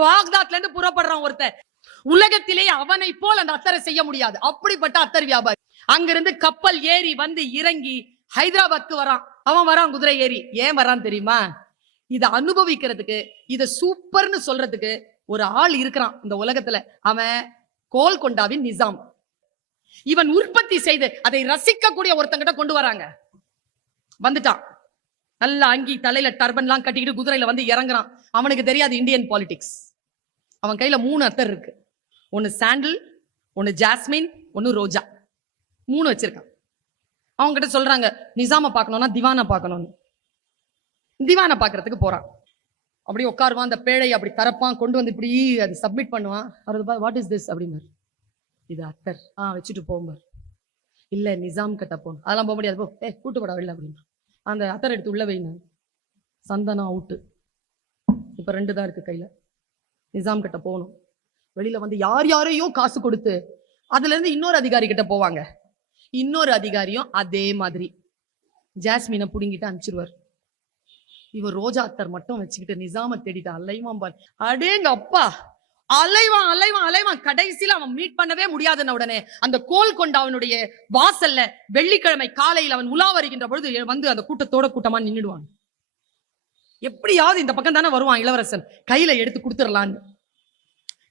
பாக்தாத்ல இருந்து புறப்படுறான் ஒருத்தன். உலகத்திலேயே அவனை போல் அந்த அத்தரை செய்ய முடியாது. அப்படிப்பட்ட அத்தர் வியாபாரி. அங்கிருந்து கப்பல் ஏறி வந்து இறங்கி ஹைதராபாத்க்கு வரான். அவன் வரான் குதிரை ஏறி. ஏன் வரான் தெரியுமா? இத அனுபவிக்கிறதுக்கு, இத சூப்பர்னு சொல்றதுக்கு ஒரு ஆள் இருக்கிறான் இந்த உலகத்துல. அவன் கோல்கொண்டாவின் நிசாம். இவன் உற்பத்தி செய்து அதை ரசிக்கக்கூடிய ஒருத்தங்கிட்ட கொண்டு வராங்க. வந்துட்டான். நல்ல அங்கி, தலையில டர்பன்லாம் கட்டிக்கிட்டு குதிரையில வந்து இறங்குறான். அவனுக்கு தெரியாது இந்தியன் பாலிடிக்ஸ். அவன் கையில 3 அத்தர் இருக்கு. ஒன்னு சாண்டில், ஒன்னு ஜாஸ்மின், ஒன்னு ரோஜா. 3 வச்சிருக்கான். அவங்க கிட்ட சொல்றாங்க, நிசாம பார்க்கணும்னா திவானா பார்க்கணும்னு. திவானை பார்க்கறதுக்கு போறான். அப்படி உட்காருவான். அந்த பேழையை அப்படி தரப்பான். கொண்டு வந்து இப்படி அது சப்மிட் பண்ணுவான். வாட் இஸ் திஸ் அப்படின்னாரு. இது அத்தர். வச்சுட்டு போகும்பார். இல்ல நிசாம் கிட்ட போகணும். அதெல்லாம் போக முடியாது. போ கூட்டு போட வெளில அப்படின்னு. அந்த அத்தர் எடுத்து உள்ள வைங்க. சந்தனம் அவுட்டு. இப்ப 2 தான் இருக்கு கையில. நிசாம் கிட்ட போகணும். வெளியில வந்து யாரையோ காசு கொடுத்து அதுல இருந்து இன்னொரு அதிகாரி கிட்ட போவாங்க. இன்னொரு அதிகாரியும் அதே மாதிரி ஜாஸ்மினை புடுங்கிட்டு அனுப்பிச்சிருவார். இவர் ரோஜா அத்தர் மட்டும் வச்சுக்கிட்டு நிசாம தேடிட்டு அலைவான் பார். அடேங்க அப்பா, அலைவான். கடைசியில அவன் மீட் பண்ணவே முடியாதுன்னு உடனே அந்த கோல்கொண்டா அவனுடைய வாசல்ல வெள்ளிக்கிழமை காலையில் அவன் உலா வருகின்ற பொழுது வந்து அந்த கூட்டமா நின்னுடுவான். எப்படியாவது இந்த பக்கம் தானே வருவான் இளவரசன், கையில எடுத்து கொடுத்துடலான்னு.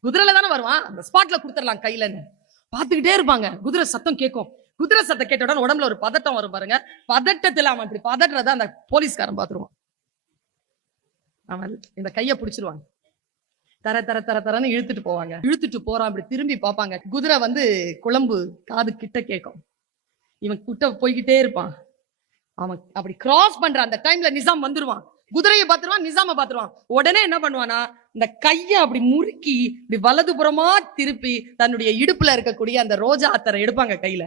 குதிரையில தானே வருவான், அந்த ஸ்பாட்ல கொடுத்துடலாம் கையிலன்னு பாத்துக்கிட்டே இருப்பாங்க. குதிரை சத்தம் கேட்கும். குதிரை சத்தம் கேட்ட உடனே உடம்புல ஒரு பதட்டம் வரும் பாருங்க. பதட்டத்துல அவன் அப்படி பதற்றத அந்த போலீஸ்காரன் பாத்துருவான். அவன் இந்த கைய பிடிச்சிருவாங்க. தரன்னு இழுத்துட்டு போவாங்க. இழுத்துட்டு போறான். அப்படி திரும்பி பார்ப்பாங்க. குதிரை வந்து குழம்பு காது கிட்ட கேட்கும். இவன் கிட்ட போய்கிட்டே இருப்பான். அவன் அப்படி கிராஸ் பண்ற அந்த டைம்ல நிசாம் வந்துருவான். குதிரையை பாத்துருவான், நிசாம பாத்துருவான். உடனே என்ன பண்ணுவானா, இந்த கைய அப்படி முறுக்கி இப்படி வலதுபுறமா திருப்பி தன்னுடைய இடுப்புல இருக்கக்கூடிய அந்த ரோஜா அத்தரை எடுப்பாங்க கையில.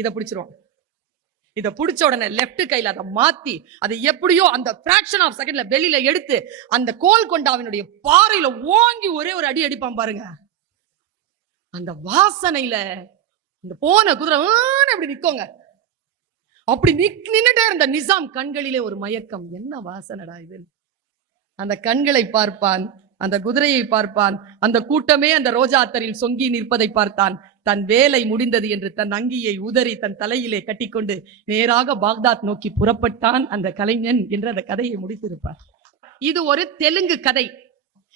இத பிடிச்சிருவான். இத பிடிச்ச உடனே லெப்ட் கையில அதை மாத்தி அதை எப்படியோ அந்த பிராக்ஷன் ஆஃப் செகண்ட்ல வெளியில எடுத்து அந்த கோல்கொண்டாவினுடைய பாறையில ஓங்கி ஒரே ஒரு அடி அடிப்பான் பாருங்க. அந்த வாசனையில இந்த போன குதிரை அப்படி நிக்கோங்க. அப்படி நின்னுட்டே இருந்த நிசாம் கண்களிலே ஒரு மயக்கம். என்ன வாசனடா இது? அந்த கண்களை பார்ப்பான், அந்த குதிரையை பார்ப்பான். அந்த கூட்டமே அந்த ரோஜா அத்தரில் சொங்கி நிற்பதை பார்த்தான். தன் வேலை முடிந்தது என்று தன் அங்கியை உதறி தன் தலையிலே கட்டிக்கொண்டு நேராக பாக்தாத் நோக்கி புறப்பட்டான் அந்த கலைஞன் என்று அந்த கதையை முடித்திருப்பார். இது ஒரு தெலுங்கு கதை.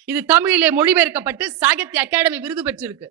இது தமிழிலே மொழிபெயர்க்கப்பட்டு சாகித்ய அகாடமி விருது பெற்றிருக்கு.